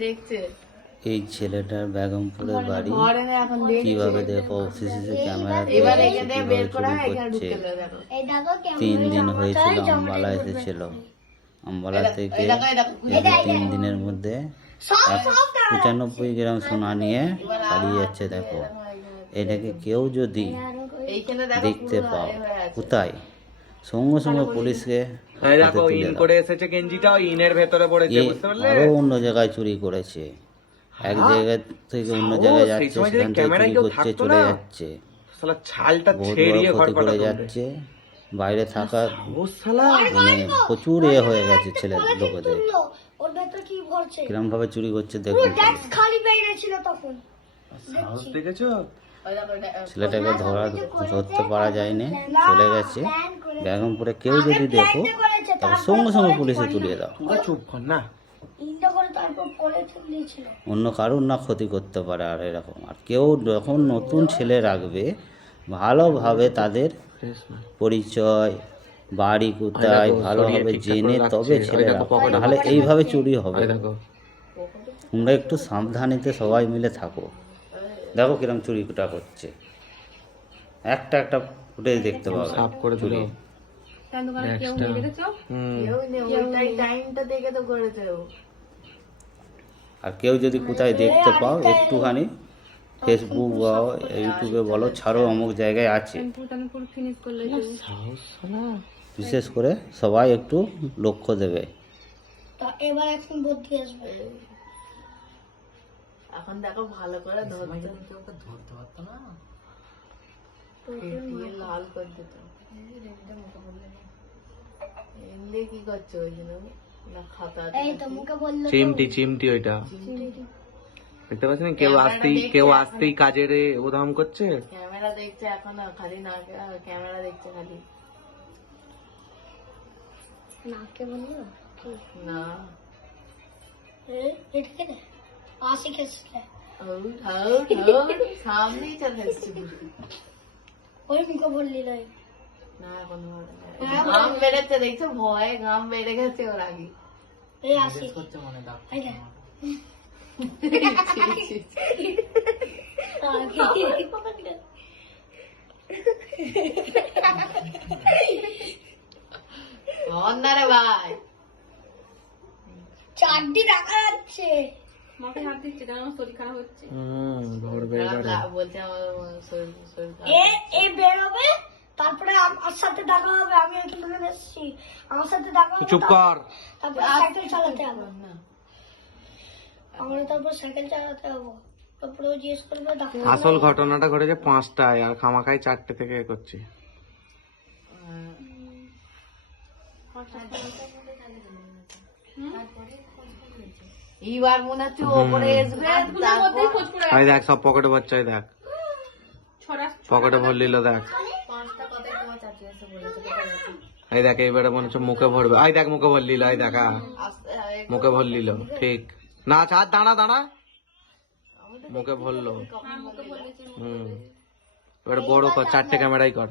এই ছেলেটার বেগমপুরের বাড়ি কিভাবে দেখো সিসিটিভি ক্যামেরাতে কিভাবে চুরি করছে। 3 দিন হয়েছিল আম্বালা এসেছিল। আম্বালা থেকে এসে 3 দিনের মধ্যে 95 গ্রাম সোনা নিয়ে পালিয়ে যাচ্ছে। দেখো এটাকে কেউ যদি দেখতে পাও কোথায়, সঙ্গে সঙ্গে পুলিশকে আরো অন্য জায়গায় চুরি করেছে। এক জায়গা থেকে অন্য জায়গায় যাচ্ছে, সেখান থেকে চুরি করছে, চলে যাচ্ছে, বহুত বড় ক্ষতি করে যাচ্ছে। বাইরে থাকা মানে প্রচুর হয়ে গেছে ছেলের লোকেদের। কিরম ভাবে চুরি করছে দেখুন। ছেলেটাকে ধরতে পারা যায়নি, চলে গেছে। বেগমপুরে কেউ যদি দেখো তারপর সঙ্গে সঙ্গে পুলিশে তুলিয়ে দাও। অন্য কারোর না ক্ষতি করতে পারে। আর এরকম আর কেউ যখন নতুন ছেলে রাখবে ভালোভাবে তাদের পরিচয়, বাড়ি কোথায় ভালোভাবে জেনে তবে ছেলে রাখবে, নাহলে এইভাবে চুরি হবে। তোমরা একটু সাবধানেতে সবাই মিলে থাকো। দেখো কিরম চুরিটা করছে, একটা একটা ফুটেজ দেখতে পাবে চুরি। আর কেউ যদি কোথায় দেখতে পাও একটুখানি ফেসবুক বা ইউটিউবে বলো, ছাড়ো অমুক জায়গায় আছে। বিশেষ করে সবাই একটু লক্ষ্য দেবে। এখন দেখো ভালো করে ধরতে পারতো না, লাল করে দিত। এমনি কি করছো ওই জন্য চিমটি ওইটা দেখতে পাচ্ছি না। কেউ আসতেই কাজের উদাহরণ করছে। ক্যামেরা দেখছে এখন খালি না, ক্যামেরা দেখছে খালি না। সামনেই চলে এসছে ওই মুখে বললি না। এখন ঘাম বেড়েছে দেখছো, ভয়ে ঘাম বেড়ে গেছে ওর আগে। অন্যারে ভাই চারটি দেখা যাচ্ছে, মাকে হাত দিচ্ছে, আমার শরীর খারাপ হচ্ছে। বলছে আমার বেরোবে, তারপরে আমার সাথে দেখা হবে। আমি এখানে এসেছি, আমার সাথে দেখা হবে। চুপ কর। তারপরে সাইকেল চালাতে হবে না, আমরা তারপর সাইকেল চালাতে হবে। তারপরে ও জিজ্ঞেস করবে। আসল ঘটনাটা ঘটেছে 5টায়, আর খামাখাই 4টে থেকে করছি। এইবার মনে হচ্ছে ওপরে আসবে। এই দেখ সব পকেটে ভরছে, দেখ পকেটে ভর নিল। দেখ এই দেখ এইবারে মনে হচ্ছে মুখে ভরবে। এই দেখ মুখে ভর নিল, এই দেখা মুখে ভর নিল। ঠিক না, আচ্ছা দাঁড়া দাঁড়া, মুখে ভরলো। এবারে বড় কর, 4টে ক্যামেরাই কর।